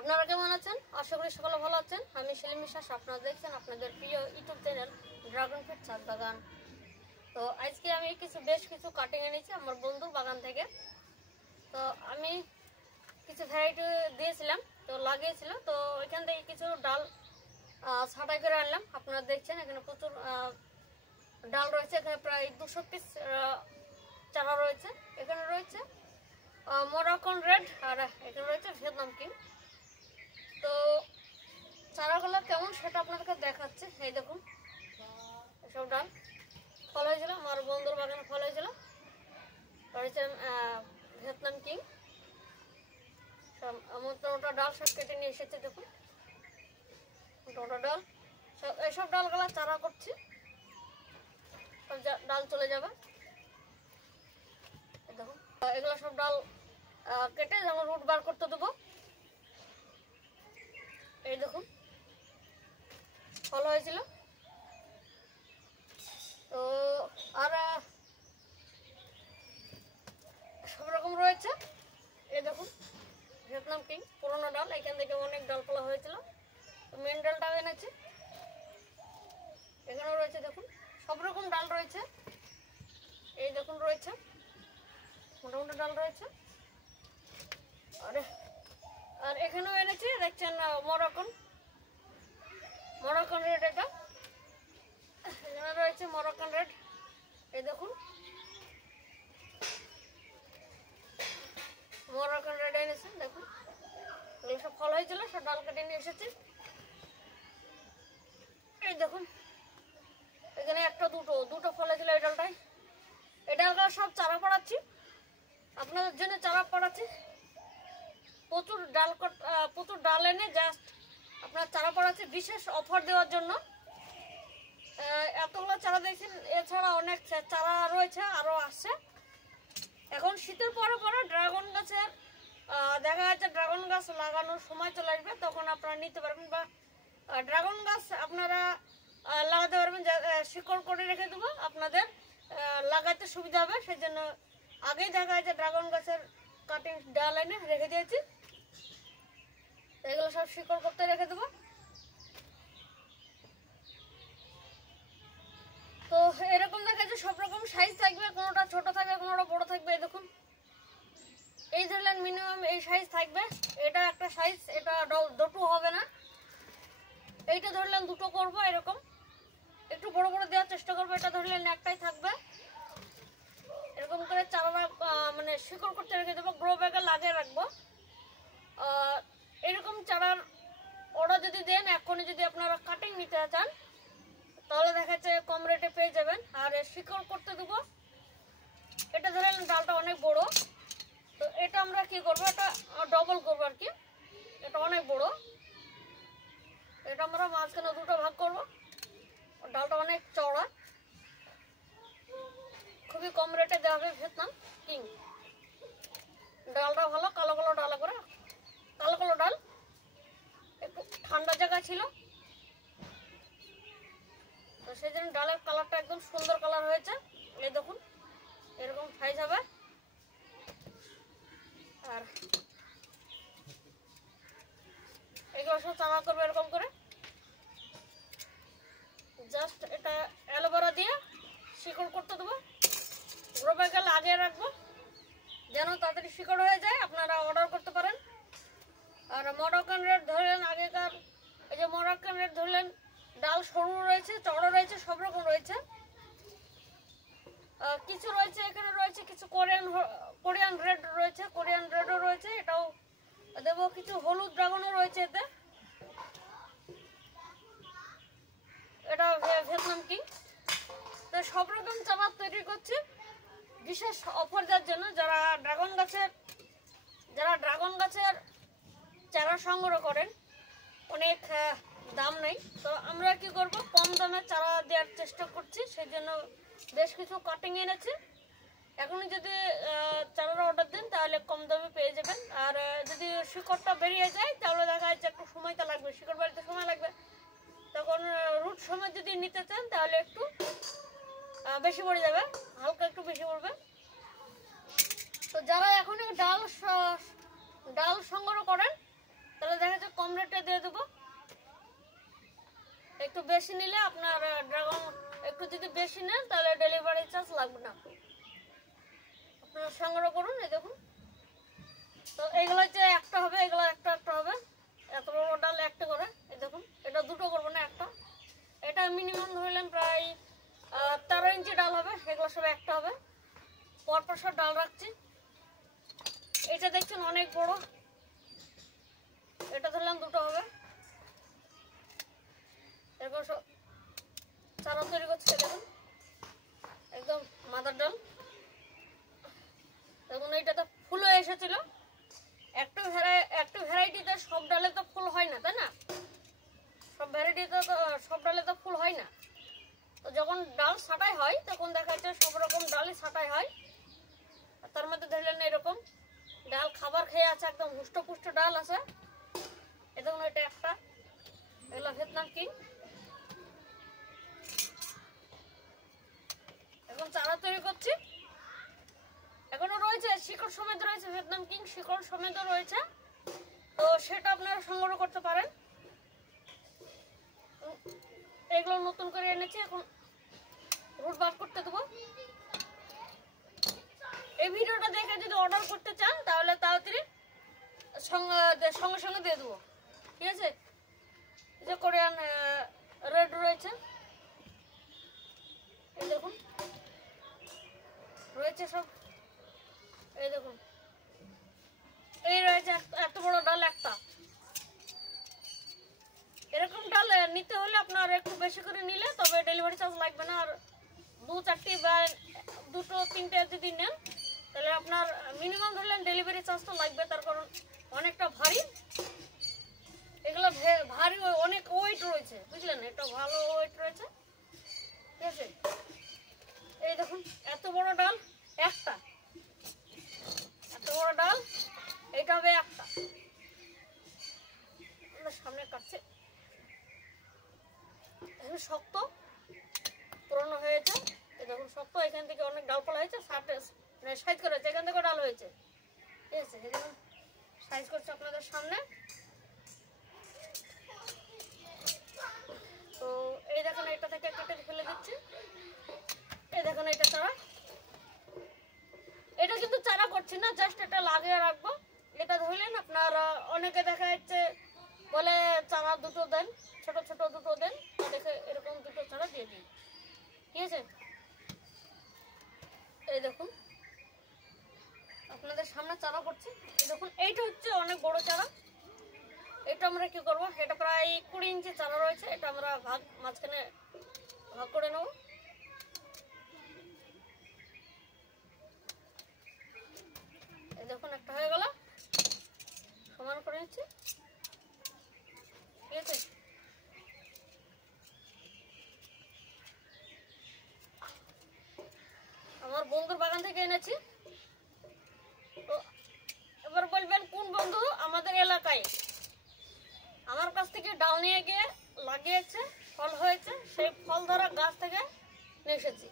আপনারা কেমন আছেন? আশা করি সকলে ভালো আছেন। আমি সেলিম বিশ্বাস, আপনারা দেখছেন আপনাদের প্রিয় ইউটিউব চ্যানেল ড্রাগন ফ্রুট ছাদ বাগান। তো আজকে আমি বেশ কিছু কাটিং এনেছি আমার বন্ধুর বাগান থেকে। তো আমি কিছু ভ্যারাইটি দিয়েছিলাম, তো লাগিয়েছিল, তো ওইখান থেকে কিছু ডাল ছাঁটাই করে আনলাম। আপনারা দেখছেন এখানে প্রচুর ডাল রয়েছে, এখানে প্রায় 200 পিস চারা রয়েছে। এখানে রয়েছে মরক্কন রেড আর এখানে রয়েছে ভিয়েতনাম কিং। তো চারাগুলো কেমন সেটা আপনাদেরকে দেখাচ্ছে। এই দেখুন, এসব ডাল ফল হয়েছিল, আমার বন্ধুর বাগানে ফল হয়েছিল। রয়েছে ভিয়েতনাম কিং, মোটা ডাল সব কেটে নিয়ে এসেছে। দেখুন মোটা ডাল, এইসব ডালগুলো চারা করছি, সব ডাল চলে যাবে। দেখুন এগুলো সব ডাল কেটে যেমন রুট বার করতে দেবো। এই দেখুন ফল হয়েছিল। তো আর সব রকম রয়েছে। এই দেখুন ভিয়েতনাম কিং পুরোনো ডাল, এখান থেকে অনেক ডাল ফলা হয়েছিল, মেন ডালটাও এনেছি। এখানেও রয়েছে, দেখুন সব রকম ডাল রয়েছে। এই দেখুন রয়েছে মোটামুটি ডাল রয়েছে। আর এখানেও এনেছি, দেখছেন মরক্কন রেড। এটা এখানে রয়েছে মরক্কন রেড। এই দেখুন মরক্কন রেড এনেছে। দেখুন এগুলো সব ফল হয়েছিল, সব ডাল কেটে নিয়ে এসেছি। এই দেখুন এখানে একটা দুটো ফল হয়েছিল এই ডালটায়। এই ডালটা সব চারা পড়াচ্ছি, আপনাদের জন্য চারা পড়াচ্ছি। প্রচুর ডাল এনে জাস্ট আপনার চারা পড়াচ্ছি বিশেষ অফার দেওয়ার জন্য। এতগুলো চারা দেখছেন, এছাড়া অনেক চারা রয়েছে, আরও আসছে। এখন শীতের পরে ড্রাগন গাছের দেখা যাচ্ছে ড্রাগন গাছ লাগানোর সময় চলে আসবে, তখন আপনারা নিতে পারবেন, বা ড্রাগন গাছ আপনারা লাগাতে পারবেন। শিকড় করে রেখে দেবো, আপনাদের লাগাতে সুবিধা হবে। সেই জন্য আগেই দেখা যাচ্ছে ড্রাগন গাছের কাটিং ডাল এনে রেখে দিয়েছি। এগুলো সব শিকড় করতে রেখে দেবো। তো এরকম দেখা যাচ্ছে সব রকম সাইজ থাকবে, কোনোটা ছোট থাকবে, কোনোটা বড় থাকবে। এই দেখুন এই ধরলেন মিনিমাম এই সাইজ থাকবে, এটা একটা সাইজ, এটা দুটো হবে না। এইটা ধরলেন দুটো করব, এরকম একটু বড় বড় দেওয়ার চেষ্টা করবো। এটা ধরলেন একটাই থাকবে। এরকম করে চারা মানে শিকড় করতে রেখে দেবো, গ্রো ব্যাগে লাগিয়ে রাখবো। এরকম চারার অর্ডার যদি দেন, এখনই যদি আপনারা কাটিং নিতে চান, তাহলে দেখা যাচ্ছে কম রেটে পেয়ে যাবেন। আর শিকড় করতে দেবো। এটা ধরেন ডালটা অনেক বড়, তো এটা আমরা কি করবো, এটা ডবল করবো আর কি। এটা অনেক বড়, এটা আমরা মাঝখানে দুটো ভাগ করবো। ডালটা অনেক চওড়া, খুবই কম রেটে দেওয়া হবে ভিয়েতনাম কিং। ডালটা ভালো কালো ডাল, একটু ঠান্ডা জায়গা ছিল, তো সেই জন্য ডালের কালারটা একদম সুন্দর কালার হয়েছে। এই দেখুন এরকম সাইজ হবে। আর এগুলো সব চারা করবে এরকম করে, জাস্ট এটা অ্যালোভেরা দিয়ে শিকড় করতে দেবো, গ্রো ব্যাগে লাগিয়ে রাখবো যেন তাড়াতাড়ি শিকড় হয়ে যায়। আপনারা অর্ডার করতে পারেন। আর মরক্কন রেড ধরলেন, আগেকার এই যে মরক্কন রেড ধরলেন, ডাল সরু রয়েছে, চড়া রয়েছে, সব রকম রয়েছে। কিছু রয়েছে, এখানে রয়েছে কিছু কোরিয়ান রেড রয়েছে, কোরিয়ান রেডও রয়েছে, এটাও দেবো। কিছু হলুদ ড্রাগনও রয়েছে এতে, এটা ভিয়েতনাম কিং। তো সব রকম চারা তৈরি করছি বিশেষ অফার দেওয়ার জন্য। যারা ড্রাগন গাছের চারা সংগ্রহ করেন, অনেক দাম নেই, তো আমরা কি করব, কম দামে চারা দেওয়ার চেষ্টা করছি। সেই জন্য বেশ কিছু কাটিং এনেছি। এখনই যদি চারার অর্ডার দেন তাহলে কম দামে পেয়ে যাবেন। আর যদি শিকড়টা বেরিয়ে যায় তাহলে দেখা যাচ্ছে একটু সময়টা লাগবে, শিকড় বাড়িতে সময় লাগবে। তখন রুট সময় যদি নিতে চান তাহলে একটু বেশি পড়ে যাবে, হালকা একটু বেশি পড়বে। তো যারা এখন ডাল সংগ্রহ করেন, তাহলে দেখা একটু বেশি নিলে আপনার ড্রাগন একটু যদি বেশি নেন তাহলে ডেলিভারি চার্জ লাগবে না। আপনারা সংগ্রহ করুন। এই দেখুন, তো এইগুলো হচ্ছে একটা হবে, এগুলো একটা একটা হবে, এত বড় ডাল একটা করে। এই দেখুন, এটা দুটো করবো না, একটা। এটা মিনিমাম ধরলেন প্রায় 13 ইঞ্চি ডাল হবে, এগুলো সব একটা হবে। পরপর সব ডাল রাখছি। এটা দেখছেন অনেক বড়, এটা ধরলাম দুটো হবে। এরকম সব চারা তৈরি করছে। দেখুন একদম মাদার ডাল। দেখুন এইটা তো ফুল হয়ে এসেছিল। একটা ভ্যারাইটিতে সব ডালে তো ফুল হয় না, তাই না? সব ভ্যারাইটিতে তো সব ডালে তো ফুল হয় না। তো যখন ডাল ছাঁটাই হয় তখন দেখা যাচ্ছে সব রকম ডালই ছাঁটাই হয়। তার মধ্যে ধরলেন এরকম ডাল খাবার খেয়ে আছে, একদম হুষ্টপুষ্ট ডাল আছে। এই দেখুন এটা একটা, এগুলো ভিয়েতনাম কিং। এখন চারা তৈরি করছি। এখনো রয়েছে, শিকড় সমেত রয়েছে, ভিয়েতনাম কিং শিকড় সমেত রয়েছে। তো সেটা আপনারা সংগ্রহ করতে পারেন। এগুলো নতুন করে এনেছি, এখন রুট বার করতে দেবো। এই ভিডিওটা দেখে যদি অর্ডার করতে চান তাহলে তাড়াতাড়ি সঙ্গে সঙ্গে দিয়ে দেবো, ঠিক আছে? যে কোরিয়ান রেড রয়েছে, এই দেখুন রয়েছে সব। এই দেখুন এই রয়েছে এত বড় ডাল একটা। এরকম ডাল নিতে হলে আপনার একটু বেশি করে নিলে তবে ডেলিভারি চার্জ লাগবে না। আর 2-4টি বা 2-3টে যদি নেন তাহলে আপনার মিনিমাম ধরলেন ডেলিভারি চার্জ তো লাগবে, তার কারণ অনেকটা ভারী। এগুলো ভারী, অনেক ওয়েট রয়েছে, বুঝলেন? এটা ভালো ওয়েট রয়েছে, ঠিক আছে? এই দেখুন এত বড় ডাল একটা, এত বড় ডাল, এটা হবে একটা। সামনে কাটছে, শক্ত পুরনো হয়েছে। এই দেখুন শক্ত, এখান থেকে অনেক ডালপালা হয়েছে, সাইজ করা হয়েছে, এখান থেকে ডাল হয়েছে, ঠিক আছে? এই দেখুন সাইজ করছে আপনাদের সামনে। তো এই দেখুন এটা থেকে কেটে ফেলে দিচ্ছি। এই দেখুন এটা চারা, এটা কিন্তু চারা করছি না, জাস্ট এটা লাগিয়ে রাখবো। এটা ধরলেন আপনার অনেকে দেখা যাচ্ছে বলে চারা দুটো দেন, ছোট ছোট দুটো দেন, দেখে এরকম দুটো চারা দিয়ে দিই, ঠিক আছে? এই দেখুন আপনাদের সামনে চারা করছি। এই দেখুন এইটা হচ্ছে অনেক বড় চারা। এটা আমরা কি করব, এটা প্রায় 20 ইঞ্চি চারা রয়েছে, এটা আমরা মাঝখানে ভাগ করে নেব। এই দেখুন একটা হয়ে গেল, সমান করে নিচ্ছি, ঠিক আছে? আমার বন্ধুর বাগান থেকে এনেছি। তো এবার বলবেন কোন বন্ধু আমাদের এলাকায় আমার কাছ থেকে ডাল নিয়ে গিয়ে লাগিয়েছে, ফল হয়েছে, সেই ফল ধরা গাছ থেকে নিয়ে এসেছি।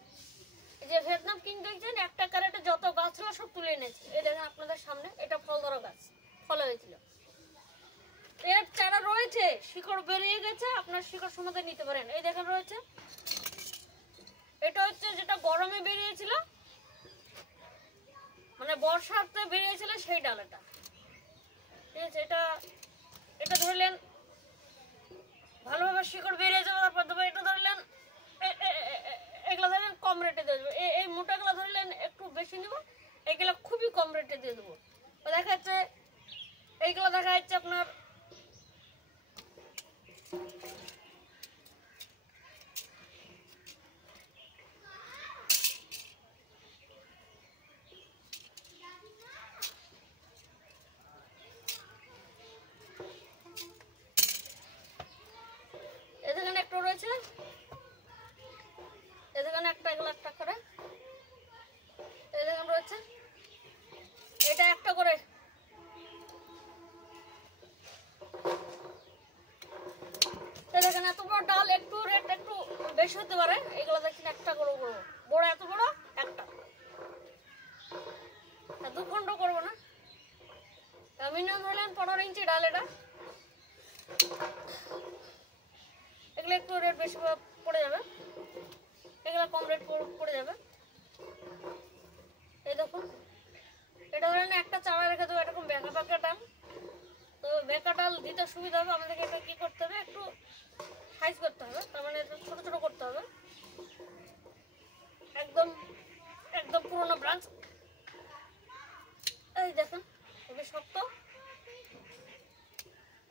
এই যে ভিয়েতনাম কিং দেখছেন, একটা ক্যারেটে যত গাছ ছিল সব তুলে এনেছি। এই দেখেন আপনাদের সামনে, এটা ফল ধরা গাছ, ফল হয়েছিল। এর চারা রয়েছে, শিকড় বেরিয়ে গেছে, আপনার শিকড় সমেত নিতে পারেন। এই দেখেন রয়েছে, এটা হচ্ছে যেটা গরমে বেরিয়েছিল, মানে বর্ষাতে বেরিয়েছিল সেই ডালটা, ঠিক আছে? এটা ধরলেন ভালোভাবে শিকড় বেরিয়ে যাওয়ার পর দেবো। এটা ধরলেন এগুলো ধরলেন কম রেটে দিয়ে দেবো। এই মোটাগুলো ধরলেন একটু বেশি নেব, এগুলো খুবই কম রেটে দিয়ে দেবো। দেখা যাচ্ছে এইগুলো দেখা যাচ্ছে আপনার এখানে একটা রয়েছে, এখানে একটা, এগুলো একটা করে, এখানে রয়েছে, এটা একটা করে। দেখেন এত বড় ডাল, একটু রেট একটু বেশি হতে পারে। এগুলো দেখছেন একটা করে বড়, এত বড় একটা, দু খণ্ড করবো না। মিনিমাম হলেন 15 ইঞ্চি ডাল। এটা রাখলে একটু রেট বেশি পড়ে যাবে, এগুলো কম রেট পড়ে যাবে। এই দেখুন, এটা ধরেন একটা চারা রেখে দেবো এরকম বেঁকা বেঁকা ডাল। তো বেঁকা ডাল দিতে সুবিধা হবে আমাদেরকে, এটা কী করতে হবে, একটু সাইজ করতে হবে, তার মানে একটু ছোটো ছোটো করতে হবে। একদম একদম পুরোনো ব্রাঞ্চ, এই দেখেন খুবই শক্ত।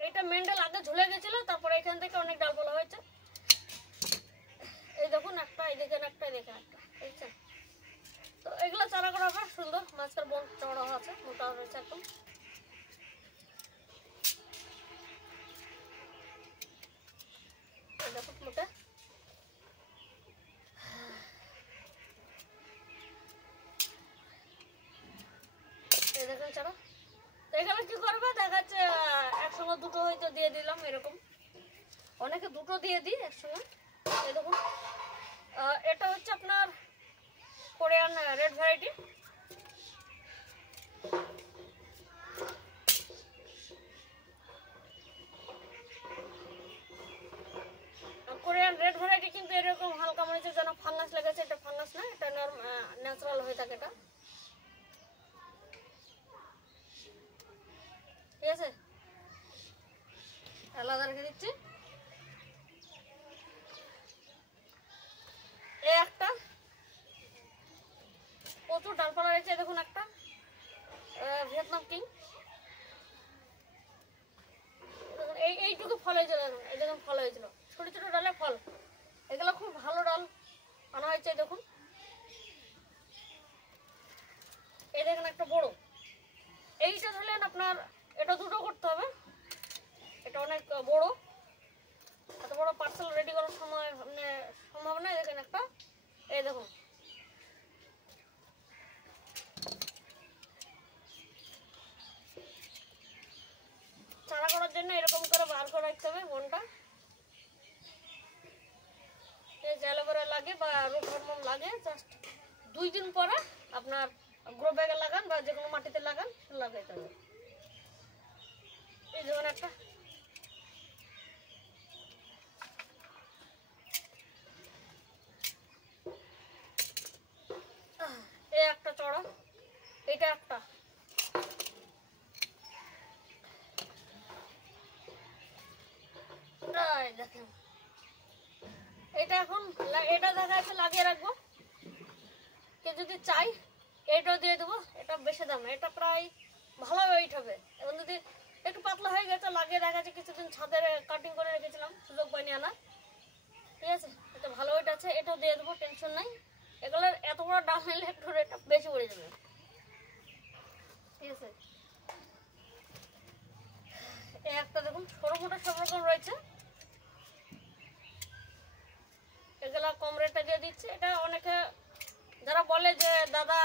এইটা মেন ডাল আগে ঝুলে গেছিলো, তারপরে এখান থেকে অনেক ডাল বলা হয়েছে। এই দেখুন একটা, এই দেখেন একটা, এই দেখেন একটা, দেখছেন? তো এগুলো চারা করা হবে সুন্দর, মাঝখানে বোন চড়া আছে, মোটা রয়েছে একদম। দেখুন মোটা, এই দেখেন চারা। তো এখানে কি করবে, দেখা যাচ্ছে একসঙ্গে দুটো হয়তো দিয়ে দিলাম, এরকম অনেকে দুটো দিয়ে দিই একসঙ্গে। এই দেখুন, এটা হচ্ছে আপনার Korean red variety. Korean red variety কিন্তু এরকম হালকা মরিচের যেন ফাঙ্গাস লেগেছে, এটা ফাঙ্গাস না, এটা ন্যাচারাল হয়ে থাকে এটা, ঠিক আছে? আলাদা রেখে দিচ্ছি। এই একটা প্রচুর ডালপালা রয়েছে, দেখুন একটা ভিয়েতনাম কিং, এইটুকু ফল হয়েছিল, এই দেখুন ফল হয়েছিল, ছোটো ছোটো ডালে ফল, এগুলো খুব ভালো ডাল আনা হয়েছে। দেখুন এই দেখেন একটা বড়, এইটা ধরলেন আপনার, এটা দুটো করতে হবে, এটা অনেক বড়, এত বড় পার্সেল রেডি করার সময় মানে সম্ভব নয়। দেখেন একটা, এই দেখুন চারা করার জন্য এরকম করে বার করে রাখতে হবে বনটা। অ্যালোভেরা লাগে বা রুট হরমোন লাগে, জাস্ট 2 দিন পরে আপনার গ্রো ব্যাগে লাগান বা যে কোনো মাটিতে লাগান, লাগাইতে হবে। এই যেমন একটা, এই একটা চড়া, এটা একটা, দেখেন এটা এখন এটা দেখা যাচ্ছে লাগিয়ে রাখবো, কে যদি চাই এটাও দিয়ে দেবো, এটা বেশি দাম, এটা প্রায় ভালো ওয়েট হবে। এবং যদি একটু পাতলা হয়ে গেছে লাগিয়ে দেখা যাচ্ছে, কিছুদিন ছাদের কাটিং করে রেখেছিলাম, সুযোগ পাইনি আনা, ঠিক আছে? এটা ভালো ওয়েট আছে, এটাও দিয়ে দেবো, টেনশন নাই। এগুলোর এত বড় দাম নিলে একটু রেটটা বেশি পড়ে যাবে, ঠিক আছে? এই একটা দেখুন ছোটো মোটো সব রকম রয়েছে, এগুলা কম রেটে দিয়ে দিচ্ছে। এটা অনেকে যারা বলে যে দাদা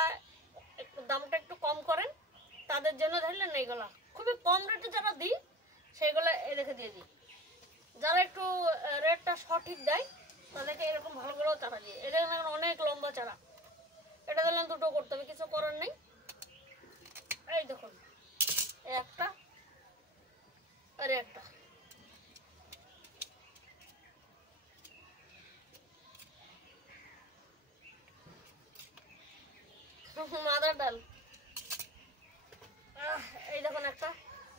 একটু দামটা একটু কম করেন, তাদের জন্য ধরলেন এইগুলা খুবই কম রেটে যারা দিই সেইগুলো এই রেখে দিয়ে দিই। যারা একটু রেটটা সঠিক দেয় তাদেরকে এরকম ভালো করেও চারা দিই। এদের অনেক লম্বা চারা, এটা ধরলেন দুটো করতে হবে, কিছু করার নেই। এই দেখুন একটা আর একটা, মাদার ডাল। এই দেখুন একটা,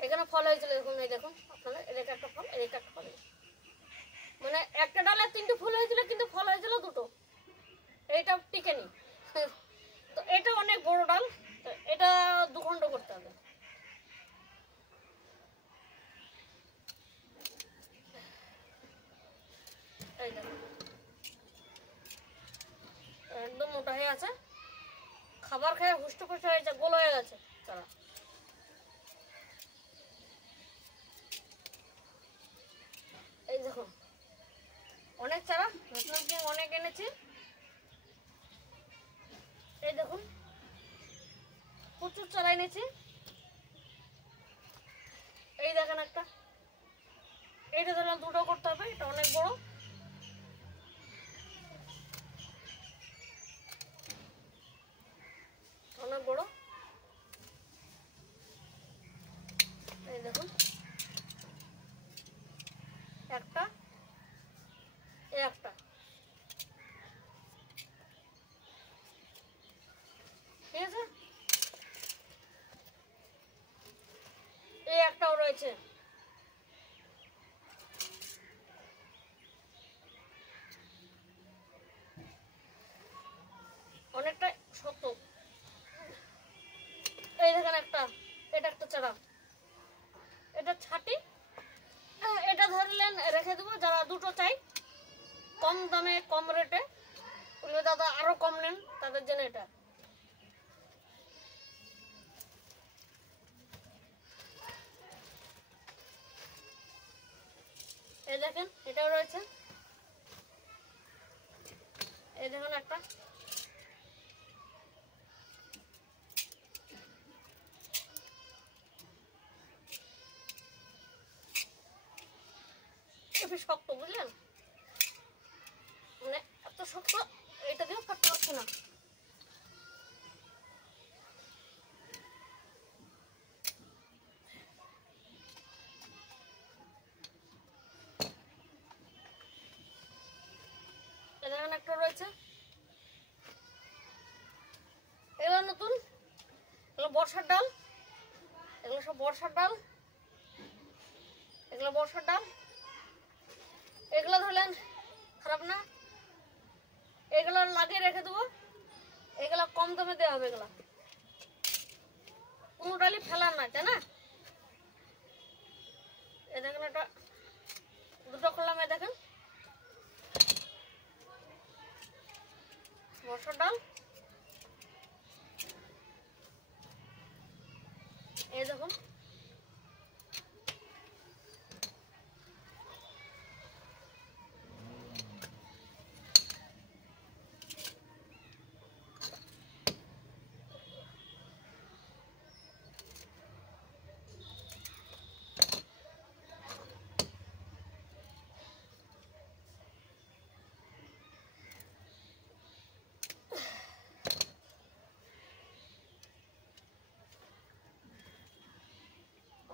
এখানে ফল হয়েছিল, দেখুন এই দেখুন আপনারা, এদিকে একটা ফল, এদিকে একটা ফল, মানে একটা ডালে 3টে ফুল হয়েছিল কিন্তু ফল হয়েছিল 2টো, এইটা টিকেনি। তো এটা অনেক বড় ডাল, এটা 2 খণ্ড করতে হবে। এই দেখুন একদম মোটা হয়ে আছে, খাবার খেয়ে হুষ্টপুষ্ট হয়েছে, গোল হয়ে গেছে চারা। এই দেখুন অনেক চারা, অনেক এনেছি, এই দেখুন প্রচুর চারা এনেছি। এই দেখেন একটা, এইটা ধরলাম 2টো করতে হবে, এটা অনেক বড়, অনেক বড়। এই দেখুন একটা, রেখে দেবো। যারা দুটো চাই কম দামে কম রেটে, বলবে দাদা আরো কম নেন, তাদের জন্য এটা। এই দেখেন এটাও রয়েছে, এই দেখুন একটা। শক্ত বুঝলেন, মানে এত শক্ত, এটা দিয়েও কাটতে পারছি না। এখানে একটা রয়েছে, এগুলো নতুন, এগুলো বর্ষার ডাল, এগুলো সব বর্ষার ডাল, এগুলো বর্ষার ডাল। এগুলো ধরলেন খারাপ না, এগুলো লাগিয়ে রেখে দেবো, এগুলো কম দামে দেওয়া হবে। এগুলো কোনো ডালই ফেলার না, তাই না? এ দেখেন এটা দুটো করলাম, এ দেখেন মসুর ডাল, এই দেখুন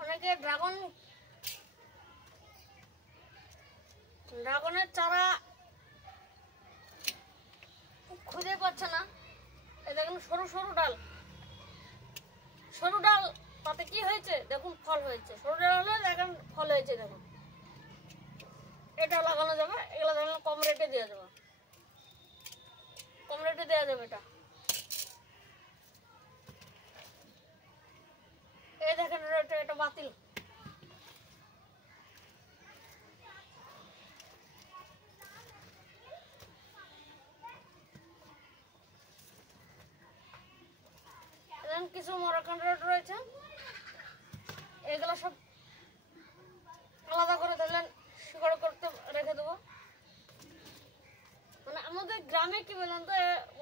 অনেকে ড্রাগনের চারা খুঁজে পাচ্ছে না। এই দেখুন সরু সরু ডাল, সরু ডাল, তাতে কি হয়েছে দেখুন, ফল হয়েছে। সরু ডাল হলে দেখেন ফল হয়েছে, দেখুন এটা লাগানো যাবে। এগুলো দেখুন কম রেটে দেওয়া যাবে, কম রেটে দেওয়া যাবে এটা। এই দেখেন এটা বাতিল, কিছু মরাকান রেট রয়েছে, এগুলো সব আলাদা করে ধরলেন শিকড় করতে রেখে দেবো। মানে আমাদের গ্রামে কি বললেন তো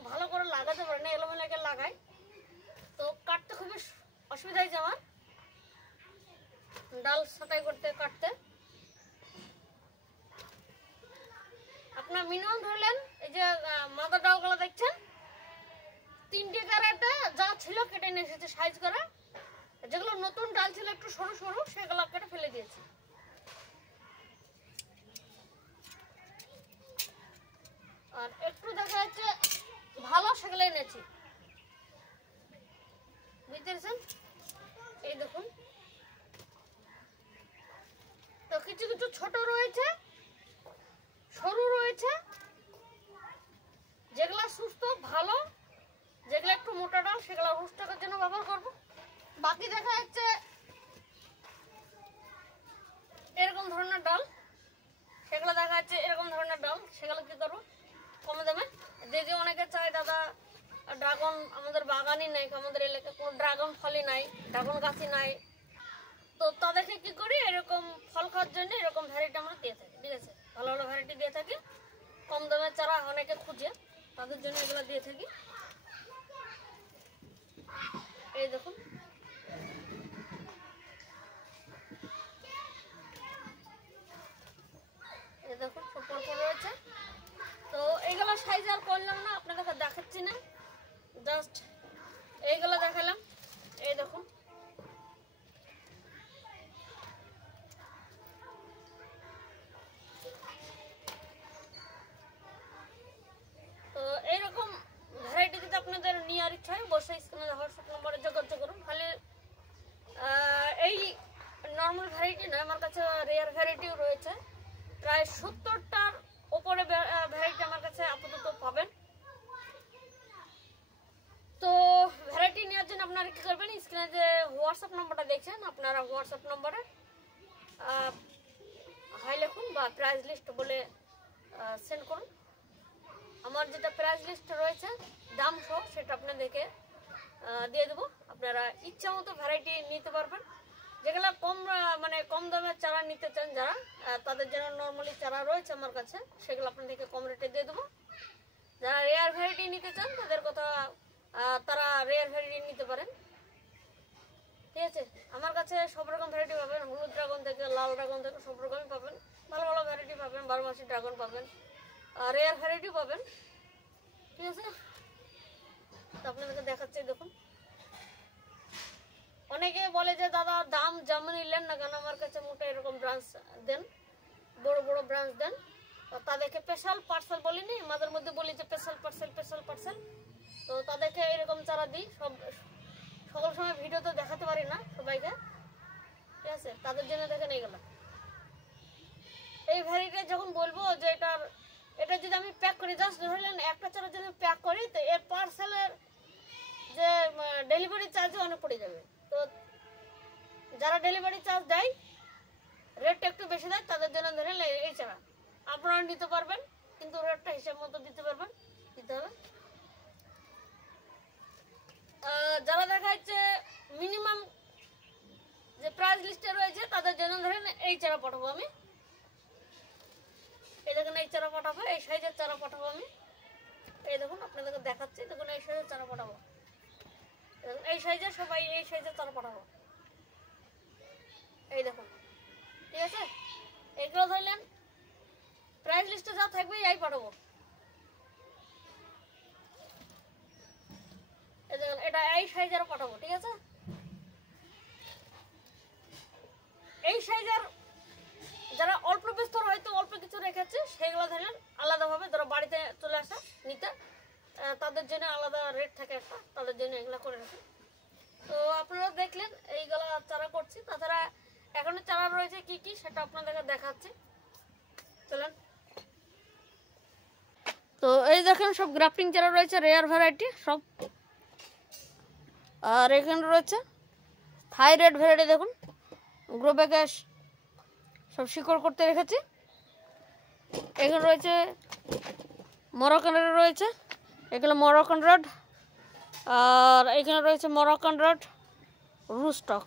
ভালো করে লাগাতে পারে না, এলোমেলোকে লাগায়, তো কাটতে খুবই অসুবিধা হয়েছে আমার, ডাল ছাঁটাই করতে কাটতে। আপনার মিনিমাম ধরলেন এই যে মাদার ডালগুলো দেখছেন, 3টে ক্যারেটে যা ছিল কেটে নিয়ে এসেছে সাইজ করে। যেগুলো নতুন ডাল ছিল একটু সরু সরু, সেগুলো কেটে ফেলে দিয়েছি। আর একটু দেখা যাচ্ছে ভালো, সেগুলো এনেছি, বুঝতে পেরেছেন? এই দেখুন, তো কিছু কিছু ছোট রয়েছে, সরু রয়েছে, যেগুলা সুস্থ ভালো, যেগুলো একটু মোটা ডাল সেগুলো রুস্টাকের জন্য ব্যবহার করবো। বাকি দেখা যাচ্ছে এরকম ধরনের ডাল, সেগুলো দেখা যাচ্ছে এরকম ধরনের ডাল, সেগুলো কি করবো কমে দামে যে যে অনেকে চায় দাদা ড্রাগন আমাদের বাগানই নাই, আমাদের এলাকায় কোনো ড্রাগন ফলই নাই, ড্রাগন গাছই নাই, তো তাদেরকে কি করি এরকম ফল খাওয়ার জন্য এরকম ভ্যারাইটি আমরা দিয়ে থাকি। ঠিক আছে, ভালো ভালো ভ্যারাইটি দিয়ে থাকি, কম দামের চারা অনেকে খুঁজে, তাদের জন্য এগুলো দিয়ে থাকি। এই দেখুন এই দেখুন সব পরপর রয়েছে। তো এইগুলো সাইজ আর করলাম না, আপনাদেরকে দেখাচ্ছি না, জাস্ট এইগুলো দেখালাম। এই দেখুন তো এইরকম ভ্যারাইটি যদি আপনাদের নেওয়ার ইচ্ছা হয় অবশ্যই স্ক্রিনে হোয়াটসঅ্যাপ নম্বরে যোগাযোগ করুন। খালি এই নর্মাল ভ্যারাইটি নয়, আমার কাছে রেয়ার ভ্যারাইটিও রয়েছে, প্রায় 70টার উপরে ভ্যারাইটি আমার কাছে আপাতত পাবেন। তো ভ্যারাইটি নেওয়ার জন্য আপনারা কী করবেন, স্ক্রিনে যে হোয়াটসঅ্যাপ নম্বরটা দেখছেন আপনারা হোয়াটসঅ্যাপ নম্বরে হাই লিখুন বা প্রাইস লিস্ট বলে সেন্ড করুন। আমার যেটা প্রাইস লিস্ট রয়েছে দাম সহ সেটা আপনাদেরকে দিয়ে দেবো। আপনারা ইচ্ছা মতো ভ্যারাইটি নিতে পারবেন। যেগুলো কম দামের চারা নিতে চান যারা, তাদের জন্য নর্মালি চারা রয়েছে আমার কাছে, সেগুলো আপনাদেরকে কম রেটে দিয়ে দেবো। যারা রেয়ার ভ্যারাইটি নিতে চান তাদের কথা, তারা রেয়ার ভ্যারাইটি নিতে পারেন। ঠিক আছে, আমার কাছে সব রকম ভ্যারাইটি পাবেন, হলুদ ড্রাগন থেকে লাল ড্রাগন থেকে সব রকমই পাবেন। ভালো ভালো ভ্যারাইটি পাবেন, 12 মাসি ড্রাগন পাবেন, আর রেয়ার ভ্যারাইটি পাবেন। ঠিক আছে, তো আপনাদেরকে দেখাচ্ছি। দেখুন, অনেকে বলে যে দাদা দাম যেমন নিলেন না কেন আমার কাছে মোটা এরকম ব্রাঞ্চ দেন, বড় বড় ব্রাঞ্চ দেন। তাদেরকে স্পেশাল পার্সেল বলিনি, আমাদের মধ্যে বলি যে স্পেশাল পার্সেল। তো তাদেরকে এরকম চারা দিই। সকল সময় ভিডিওতে দেখাতে পারি না সবাইকে। ঠিক আছে, তাদের জন্য দেখে নিয়ে গেলাম। এই ভ্যারাইটি যখন বলবো যে এটা যদি আমি প্যাক করি, জাস্ট ধরলেন একটা চারা যদি প্যাক করি, তো এর পার্সেলের যে ডেলিভারি চার্জও অনেক পড়ে যাবে। তো যারা ডেলিভারি চার্জ দেয়, রেটটা একটু বেশি দেয়, তাদের জন্য ধরেন এই চারা আপনারা নিতে পারবেন, কিন্তু রেটটা হিসাব মতো দিতে হবে। যারা দেখা যাচ্ছে মিনিমাম যে প্রাইস লিস্টে রয়েছে তাদের জন্য ধরেন এই চারা পাঠাবো আমি। এই দেখুন, এই চারা পাঠাবো, এই সাইজের চারা পাঠাবো আমি। এই দেখুন, আপনাদেরকে দেখাচ্ছি। দেখুন, এই সাইজের চারা পাঠাবো, এই সাইজের, সবাই এই সাইজের চারা পাঠাবো। এই দেখুন, ঠিক আছে, এগুলো ধরলেন প্রাইস লিস্টে যা থাকবে এই পাঠাবো। এই দেখুন, এটা এই সাইজের পাঠাবো। ঠিক আছে, এই সাইজের যারা অল্প বিস্তর হয়তো অল্প কিছু রেখেছে সেগুলো ধরেন আলাদাভাবে, যারা বাড়িতে চলে আসে নিতে, তাদের জন্য আলাদা রেট থাকে একটা, তাদের জন্য এগুলো করে রাখে। তো আপনারা দেখলেন এইগুলো চারা করছি। তাছাড়া এখনো চারা রয়েছে কি কি সেটা আপনাদেরকে দেখাচ্ছি, চলেন। তো এই দেখেন সব গ্রাফটিং চারা রয়েছে, রেয়ার ভ্যারাইটি সব। আর এখানে রয়েছে থাইরয়েড ভ্যারাইটি। দেখুন, গ্রো ব্যাগে সব শিকড় করতে রেখেছি। এখানে রয়েছে মরক্কান রেড রয়েছে, এগুলো মরক্কান রেড। আর এখানে রয়েছে মরক্কান রেড রুস্টক।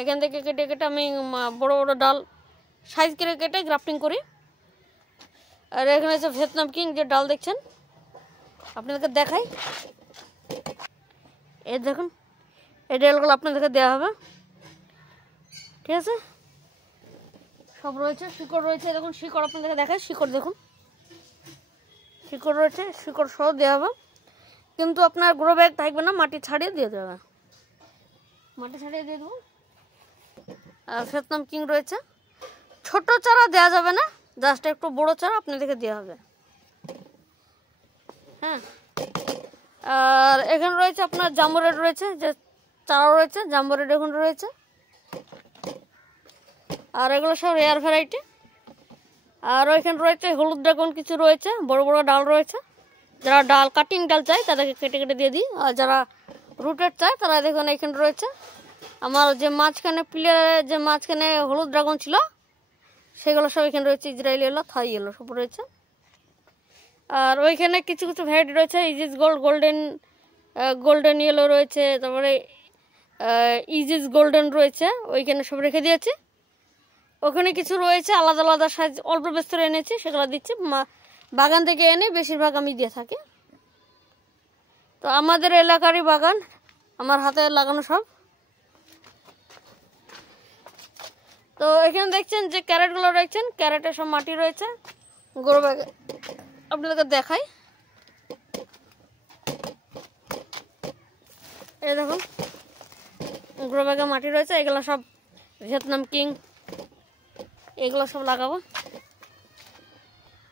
এখান থেকে কেটে কেটে আমি বড় বড় ডাল সাইজ করে কেটে গ্রাফটিং করি। আর এখানে হচ্ছে ভিয়েতনাম কিং, যে ডাল দেখছেন আপনাদেরকে দেখাই। এই দেখুন, এই ডালগুলো আপনাদেরকে দেওয়া হবে। ঠিক আছে, সব রয়েছে, শিকড় রয়েছে। দেখুন শিকড় আপনাদেরকে দেখায়, শিকড় দেখুন, শিকড় রয়েছে, শিকড় সহ দেওয়া হবে। কিন্তু আপনার গ্রো ব্যাগ থাকবে না, মাটি ছাড়িয়ে দিয়ে দেবে, মাটি ছাড়িয়ে দিয়ে দেবো। আর ভিয়েতনাম কিং রয়েছে। ছোট চারা দেওয়া যাবে না, জাস্ট একটু বড় চারা আপনাদেরকে দেওয়া হবে। হ্যাঁ, আর এখানে রয়েছে আপনার জাম্বো রেড রয়েছে, যে চারা রয়েছে জাম্বো রেড এখানে রয়েছে। আর এগুলো সব রেয়ার ভ্যারাইটি। আর ওইখানে রয়েছে হলুদ ড্রাগন কিছু রয়েছে, বড় বড় ডাল রয়েছে। যারা ডাল কাটিং ডাল চায় তাদেরকে কেটে কেটে দিয়ে দিই। আর যারা রুটেড চায় তারা দেখুন এখানে রয়েছে। আমার যে মাঝখানে প্লেয়ারে যে মাঝখানে হলুদ ড্রাগন ছিল সেগুলো সব এখানে রয়েছে, ইসরায়েলি এলো, থাই এলো সব রয়েছে। আর ওইখানে কিছু কিছু ভ্যারাইটি রয়েছে, ইজিস গোল্ডেন ইয়েলো রয়েছে, তারপরে ইজিস গোল্ডেন রয়েছে, ওইখানে সব রেখে দিয়েছি। ওখানে কিছু রয়েছে আলাদা আলাদা সাইজ, অল্প বিস্তর এনেছি, সেগুলো দিচ্ছি। বাগান থেকে এনে বেশিরভাগ আমি দিয়ে থাকি। তো আমাদের এলাকারই বাগান, আমার হাতে লাগানো সব। তো এখানে দেখছেন যে ক্যারেটগুলো রয়েছেন, ক্যারেটে সব মাটি রয়েছে। গ্রো ব্যাগে আপনাদেরকে দেখাই। এই দেখুন গ্রো ব্যাগে মাটি রয়েছে, এগুলো সব ভিয়েতনাম কিং, এগুলো সব লাগাবো,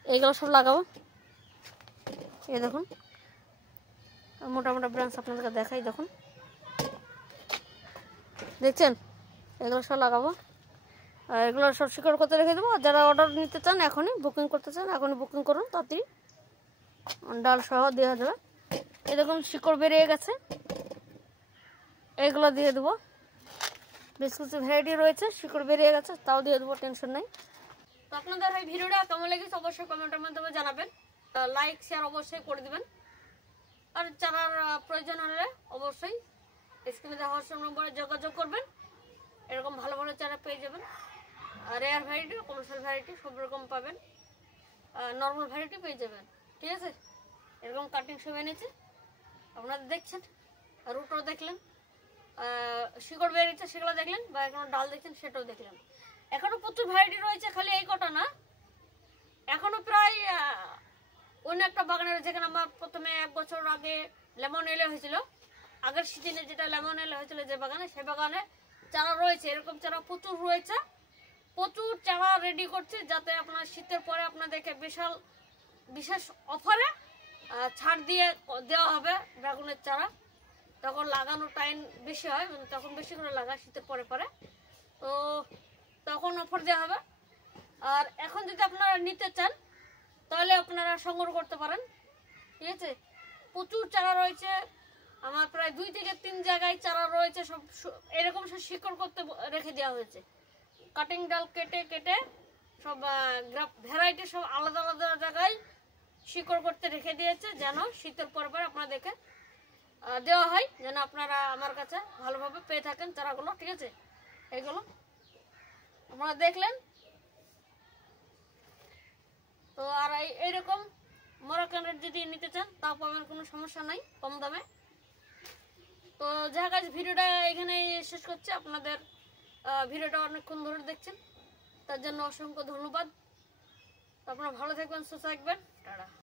এইগুলো সব লাগাবো। এই দেখুন মোটা মোটা ব্রাঞ্চ আপনাদেরকে দেখাই। দেখুন দেখছেন, এগুলো সব লাগাবো। আর এগুলো সব শিকড় করতে রেখে দেবো। যারা অর্ডার নিতে চান এখনই বুকিং করতে চান এখনই বুকিং করুন, তাড়াতাড়ি ডাল সহ দেওয়া যাবে। এই দেখুন শিকড় বেরিয়ে গেছে, এইগুলো দিয়ে দেবো। বেশ কিছু ভ্যারাইটি রয়েছে, শিকড় বেরিয়ে গেছে, তাও দিয়ে দেবো, টেনশন নেই। তো আপনাদের এই ভিডিওটা কেমন লেগেছে অবশ্যই কমেন্টের মাধ্যমে জানাবেন, লাইক শেয়ার অবশ্যই করে দিবেন। আর চারার প্রয়োজন হলে অবশ্যই স্ক্রিনে দেওয়া হোয়াটসঅ্যাপ নম্বরে যোগাযোগ করবেন, এরকম ভালো ভালো চারা পেয়ে যাবেন। রেয়ার ভ্যারাইটি, কমার্শিয়াল ভ্যারাইটি সব রকম পাবেন, নর্মাল ভ্যারাইটি পেয়ে যাবেন, ঠিক আছে। এরকম কাটিং সব এনেছে আপনারা দেখছেন, রুটও দেখলেন, শিকড় বেরিয়েছে সেগুলো দেখলেন, বা এখনো ডাল দেখছেন সেটাও দেখলেন। এখনো প্রচুর ভ্যারাইটি রয়েছে, খালি এই কটা না, এখনো প্রায় অন্য একটা বাগানের, যেখানে আমার প্রথমে 1 বছর আগে লেমন এলে হয়েছিল, আগের সিজনে যেটা লেমন এলে হয়েছিল যে বাগানে, সে বাগানে চারা রয়েছে, এরকম চারা প্রচুর রয়েছে, প্রচুর চারা রেডি করছে, যাতে আপনার শীতের পরে আপনাদেরকে বিশেষ অফারে ছাড় দিয়ে দেওয়া হবে ড্রাগনের চারা। তখন লাগানোর টাইম বেশি হয়, মানে তখন বেশি করে লাগায় শীতের পরে পরে, তো তখন অফার দেওয়া হবে। আর এখন যদি আপনারা নিতে চান তাহলে আপনারা সংগ্রহ করতে পারেন, ঠিক আছে। প্রচুর চারা রয়েছে আমার, প্রায় 2 থেকে 3 জায়গায় চারা রয়েছে, সব এরকম সব শিকড় করতে রেখে দেওয়া হয়েছে। কাটিং ডাল কেটে কেটে সব ভ্যারাইটি সব আলাদা আলাদা জায়গায় শিকড় করতে রেখে দিয়েছে, যেন শীতের পর পর আপনাদেরকে দেওয়া হয়, যেন আপনারা আমার কাছে ভালোভাবে পেয়ে থাকেন চারাগুলো, ঠিক আছে। এগুলো আপনারা দেখলেন। তো আর এইরকম মরক্কান রেট যদি নিতে চান তাও পাবেন, কোনো সমস্যা নাই, কম দামে। তো যাই হোক, ভিডিওটা এখানে শেষ করছি। আপনাদের ভিডিওটা অনেকক্ষণ ধরে দেখছেন, তার জন্য অসংখ্য ধন্যবাদ। তো আপনারা ভালো থাকবেন, সুস্থ থাকবেন, টাটা।